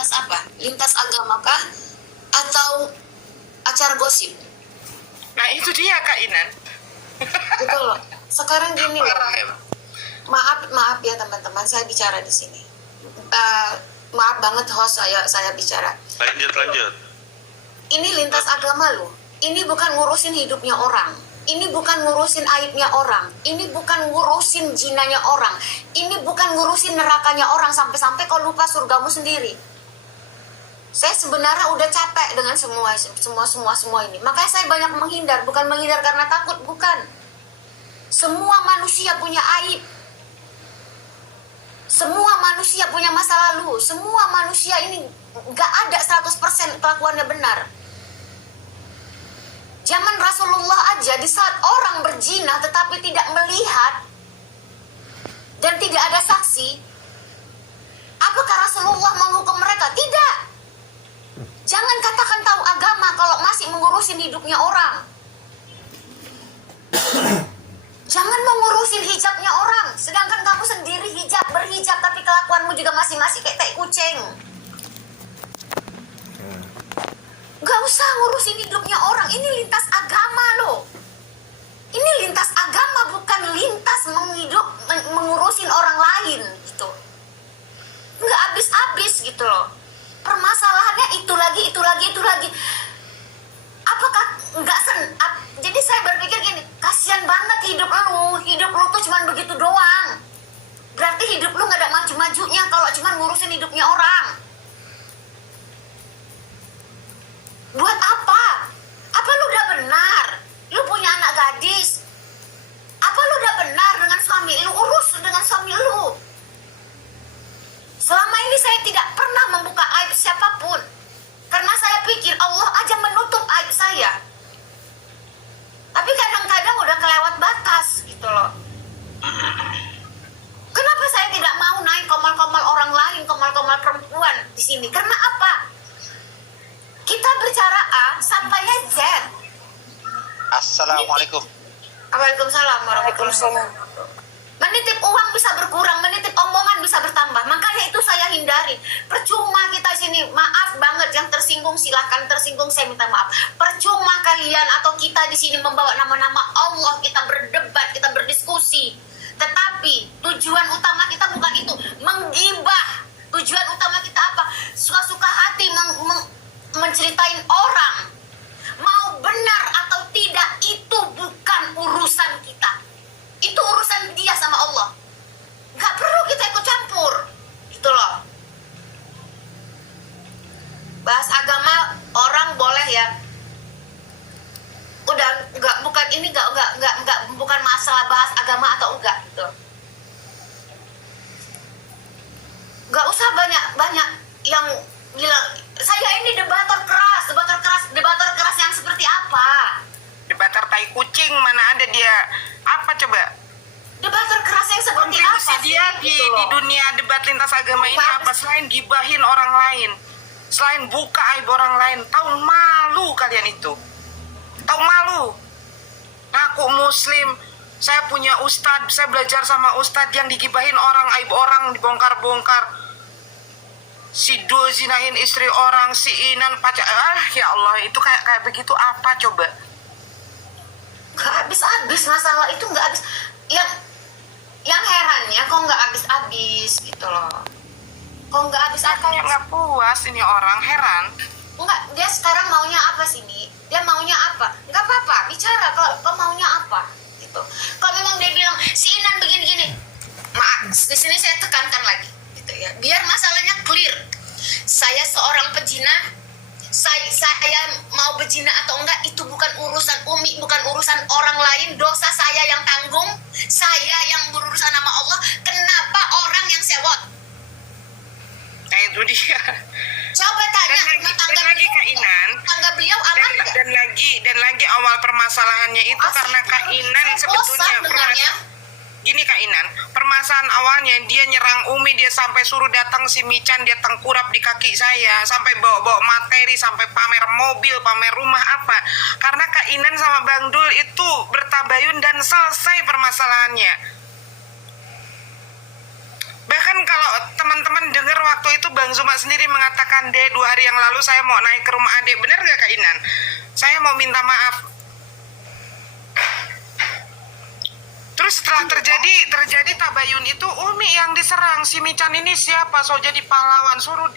lintas apa? Lintas agama kah? Atau acara gosip? Nah itu dia Kak Inan. Gitu loh. Sekarang gini loh. Parah ya. Maaf ya teman-teman, saya bicara di sini. Maaf banget host, saya bicara. Lanjut. Ini lintas agama loh. Ini bukan ngurusin hidupnya orang. Ini bukan ngurusin aibnya orang. Ini bukan ngurusin jinanya orang. Ini bukan ngurusin nerakanya orang sampai-sampai kau lupa surgamu sendiri. Saya sebenarnya udah capek dengan semua ini. Makanya saya banyak menghindar, bukan menghindar karena takut, bukan. Semua manusia punya aib. Semua manusia punya masa lalu. Semua manusia ini gak ada 100% kelakuannya benar. Zaman Rasulullah aja, di saat orang berzina tetapi tidak melihat dan tidak ada saksi, apakah Rasulullah menghukum mereka? Tidak. Jangan katakan tahu agama kalau masih mengurusin hidupnya orang. Jangan mengurusin hijabnya orang, sedangkan kamu sendiri berhijab tapi kelakuanmu juga masing-masing kayak tai kucing. Gak usah ngurusin hidupnya orang. Ini lintas agama loh. Ini lintas agama, bukan lintas mengurusin orang lain gitu. Nggak habis-habis gitu loh. Permasalahannya itu lagi. Apakah nggak jadi saya berpikir gini, kasihan banget hidup lu tuh cuman begitu doang. Berarti hidup lu nggak ada maju-majunya kalau cuman ngurusin hidupnya orang. Buat apa? Apa lu udah benar? Lu punya anak gadis? Apa lu udah benar dengan suami lu? Urus dengan suami lu. Selama ini saya tidak pernah membuka aib siapapun. Karena saya pikir Allah aja menutup aib saya. Tapi kadang-kadang udah kelewat batas gitu loh. Kenapa saya tidak mau naik komal-komal orang lain, komal-komal perempuan di sini? Karena apa? Kita bicara A, sampainya Z. Assalamualaikum. Waalaikumsalam warahmatullahi wabarakatuh. Menitip uang bisa berkurang, menitip omongan bisa bertambah. Makanya itu saya hindari. Percuma kita sini, maaf banget yang tersinggung, silahkan tersinggung, saya minta maaf. Percuma kalian atau kita di sini membawa nama-nama Allah, kita berdebat, kita berdiskusi. Tetapi tujuan utama kita bukan itu, menggibah. Tujuan utama kita apa? Suka-suka hati menceritain orang. Mau benar atau tidak itu bukan urusan kita. Itu urusan dia sama Allah. Gak perlu kita ikut campur. Gitu loh. Bahas agama orang boleh ya. Udah bukan masalah bahas agama atau enggak gitu. Gak usah banyak yang bilang saya ini debator keras yang seperti apa? Debator tai kucing, mana ada dia? Apa coba? Debator keras yang seperti apa Kontribusi sih? dia Gitu di loh. dunia debat lintas agama ini Apa apa? sih? Selain gibahin orang lain, selain buka aib orang lain, tahu malu kalian itu? Tahu malu? Ngaku muslim, saya punya ustadz, saya belajar sama ustadz yang digibahin orang, aib orang dibongkar-bongkar. Si Do zinain istri orang, si Inan pacar, ya Allah, itu kayak begitu apa coba? Gak habis-habis masalah itu, gak habis. Yang herannya kok gak habis-habis gitu loh. Kok gak Kayak habis-habis? nggak puas ini orang, heran. Enggak, dia sekarang maunya apa sih nih? Dia maunya apa? Gak apa-apa, bicara kalau maunya apa gitu. Kalau memang dia bilang si Inan begini-gini, maaf, di sini saya tekankan lagi gitu ya. Biar masalahnya clear. Saya seorang pezina, saya mau berzina atau enggak itu bukan urusan Umi, bukan urusan orang lain. Dosa saya yang tanggung, saya yang berurusan sama Allah. Kenapa orang yang sewot? Nah itu dia. Coba tanya Dan lagi Kak Inan, tangga beliau aman nggak? dan lagi awal permasalahannya itu karena Kak Inan sebetulnya gini Kak Inan, permasalahan awalnya dia nyerang Umi, dia sampai suruh datang si Mican, dia tengkurap di kaki saya, sampai bawa materi, sampai pamer mobil, pamer rumah apa. Karena Kak Inan sama Bang Dul itu bertabayun dan selesai permasalahannya. Bahkan kalau teman-teman dengar waktu itu Bang Bang Zuma sendiri mengatakan, "Dek, 2 hari yang lalu saya mau naik ke rumah adek." Benar nggak Kak Inan? Saya mau minta maaf. Terus setelah terjadi tabayun itu, Umi yang diserang. Si Mican ini siapa? So jadi pahlawan. Suruh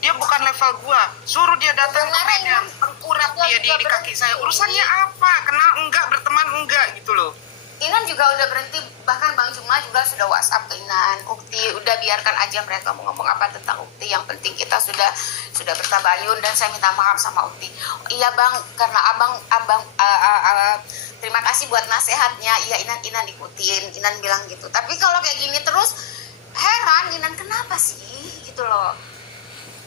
dia, bukan level gua. Suruh dia datang ke Medan. Tengkurap dia di kaki saya. Urusannya apa? Kenal enggak, berteman enggak gitu loh. Inan juga udah berhenti, bahkan Bang Zuma juga sudah WhatsApp ke Inan, Ukti, udah biarkan aja mereka mau ngomong apa tentang Ukti, yang penting kita sudah bertabayun dan saya minta maaf sama Ukti. Iya Bang, karena abang terima kasih buat nasihatnya. Iya Inan ikutin, Inan bilang gitu. Tapi kalau kayak gini terus, heran Inan kenapa sih gitu loh.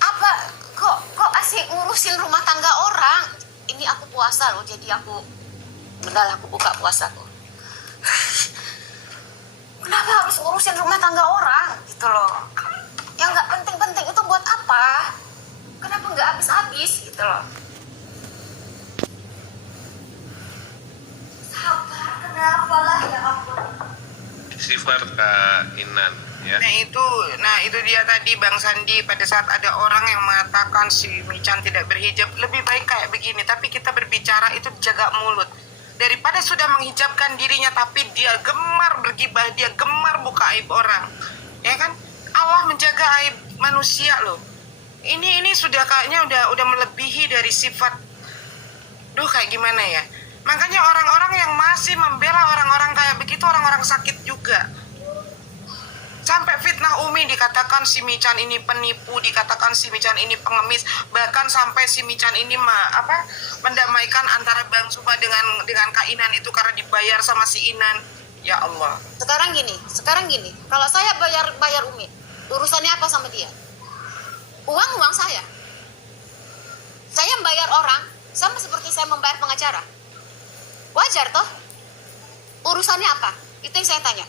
Apa kok asik ngurusin rumah tangga orang? Ini aku puasa loh, jadi aku buka puasa tuh. Kenapa harus urusin rumah tangga orang gitu loh? Yang nggak penting-penting itu buat apa? Kenapa nggak habis-habis gitu loh? Sabar, kenapa lah ya ampun. Sifat Kak Inan ya. Nah itu dia tadi Bang Sandi, pada saat ada orang yang mengatakan si Mican tidak berhijab, lebih baik kayak begini. Tapi kita berbicara itu jaga mulut. Daripada sudah menghijabkan dirinya tapi dia gemar bergibah, dia gemar buka aib orang, ya kan? Allah menjaga aib manusia loh. Ini sudah kayaknya udah melebihi dari sifat. Kayak gimana ya? Makanya orang-orang yang masih membela orang-orang kayak begitu, orang-orang sakit juga. Sampai fitnah Umi, dikatakan si Mican ini penipu, dikatakan si Mican ini pengemis, bahkan sampai si Mican ini mendamaikan antara Bang Zuma dengan Kak Inan itu karena dibayar sama si Inan. Ya Allah. Sekarang gini, kalau saya bayar Umi, urusannya apa sama dia? Uang saya. Saya membayar orang sama seperti saya membayar pengacara. Wajar toh? Urusannya apa? Itu yang saya tanya.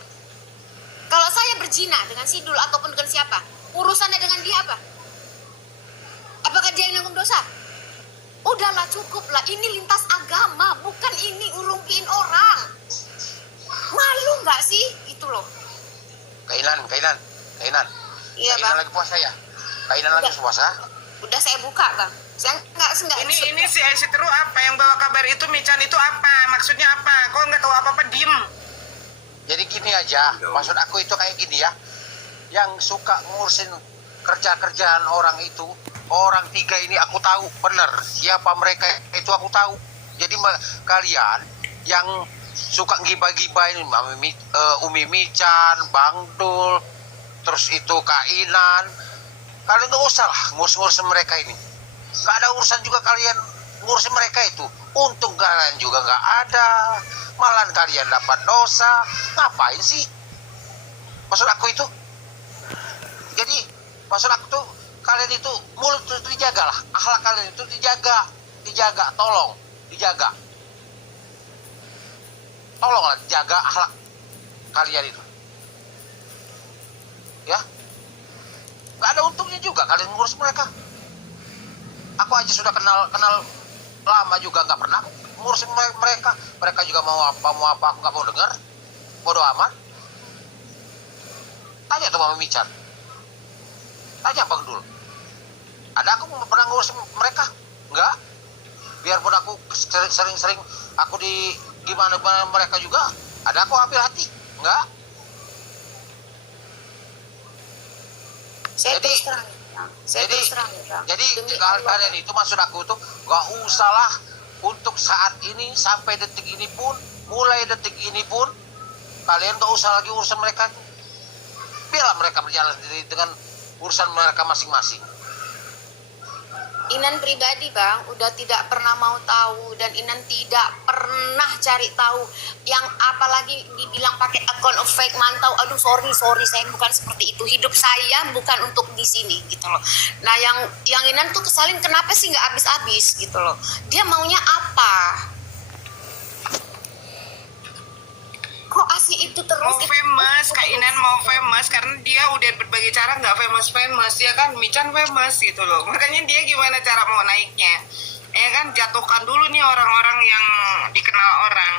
Kalau saya berzina dengan Sidul ataupun dengan siapa, urusannya dengan dia apa? Apakah dia yang nanggung dosa? Udahlah, cukuplah. Ini lintas agama, bukan ini urungkiin orang. Malu nggak sih? Gitu loh. Kainan. Iya Kainan Bang. lagi puasa ya? Kainan lagi puasa? Udah saya buka Bang. Saya nggak. Ini si Teru apa yang bawa kabar itu, Mican itu apa? Maksudnya apa? Kok nggak tahu apa-apa, diem. Jadi gini aja, maksud aku itu kayak gini ya. Yang suka ngurusin kerjaan orang itu, orang 3 ini aku tahu bener siapa mereka itu, aku tahu. Jadi kalian yang suka gibah-gibahin Umi Mican, Bang Dul, terus itu Kak Inan, kalian gak usah lah ngurus mereka ini. Gak ada urusan juga kalian ngurusin mereka itu. Untung kalian juga gak ada, malah kalian dapat dosa. Ngapain sih? Maksud aku itu, jadi maksud aku tuh, kalian itu mulut itu dijaga lah, akhlak kalian itu dijaga, tolong dijaga, tolonglah jaga akhlak kalian itu, ya. Nggak ada untungnya juga kalian ngurus mereka. Aku aja sudah kenal lama juga, nggak pernah ngurusin mereka juga mau apa aku nggak mau dengar, bodoh amat. Tanya tuh Mama Mican, tanya Bang Dul, ada aku pernah ngurus mereka? Enggak. Biarpun aku sering-sering aku di gimana mereka juga, ada aku ambil hati? Enggak. Jadi kalian itu, maksud aku tuh nggak usah lah untuk saat ini sampai detik ini pun, mulai detik ini pun kalian nggak usah lagi urusan mereka. Biarlah mereka berjalan sendiri dengan urusan mereka masing-masing. Inan pribadi Bang udah tidak pernah mau tahu, dan Inan tidak pernah cari tahu. Yang apalagi dibilang pakai account of fake, mantau. Aduh sorry saya bukan seperti itu. Hidup saya bukan untuk di sini gitu loh. Nah yang Inan tuh kesalin, kenapa sih nggak habis-habis gitu loh. Dia maunya apa? Kok asik itu terus? Mau famous, Kak Inan mau famous karena dia udah berbagai cara nggak famous ya kan. Mican famous gitu loh, makanya dia gimana cara mau naiknya, ya kan, jatuhkan dulu nih orang-orang yang dikenal orang.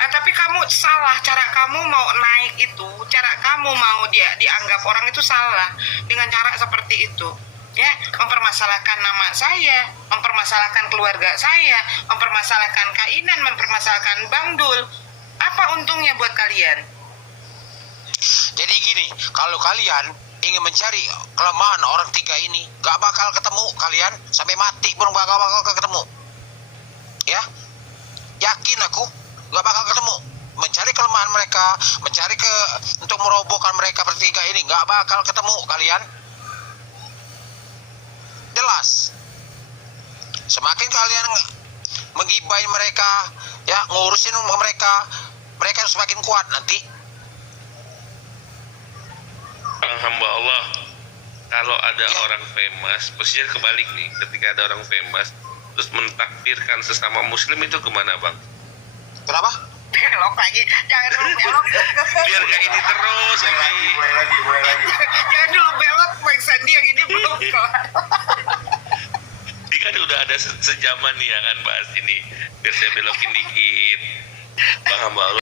Nah tapi kamu salah, cara kamu mau naik itu, cara kamu mau dia dianggap orang itu salah dengan cara seperti itu. itu, ya, mempermasalahkan nama saya, mempermasalahkan keluarga saya, mempermasalahkan Kak Inan, mempermasalahkan Bang Dul. Apa untungnya buat kalian? Jadi gini, kalau kalian ingin mencari kelemahan orang tiga ini, gak bakal ketemu kalian sampai mati pun gak bakal ketemu. Ya, yakin aku gak bakal ketemu. Mencari kelemahan mereka, mencari untuk merobohkan mereka bertiga ini gak bakal ketemu kalian. Jelas. Semakin kalian menggibahin mereka, ya ngurusin mereka semakin kuat nanti. Bang hamba Allah, kalau ada orang famous, posisinya kebalik nih, ketika ada orang famous terus mentakdirkan sesama muslim itu kemana bang? Kenapa? Belok lagi, jangan dulu belok. Biar kayak ini terus ini. Jangan dulu belok, Bang Sandi yang ini belum kelar. Ini kan udah ada sejaman nih ya kan bahas ini. Biar saya belokin dikit. Bang hamba Allah.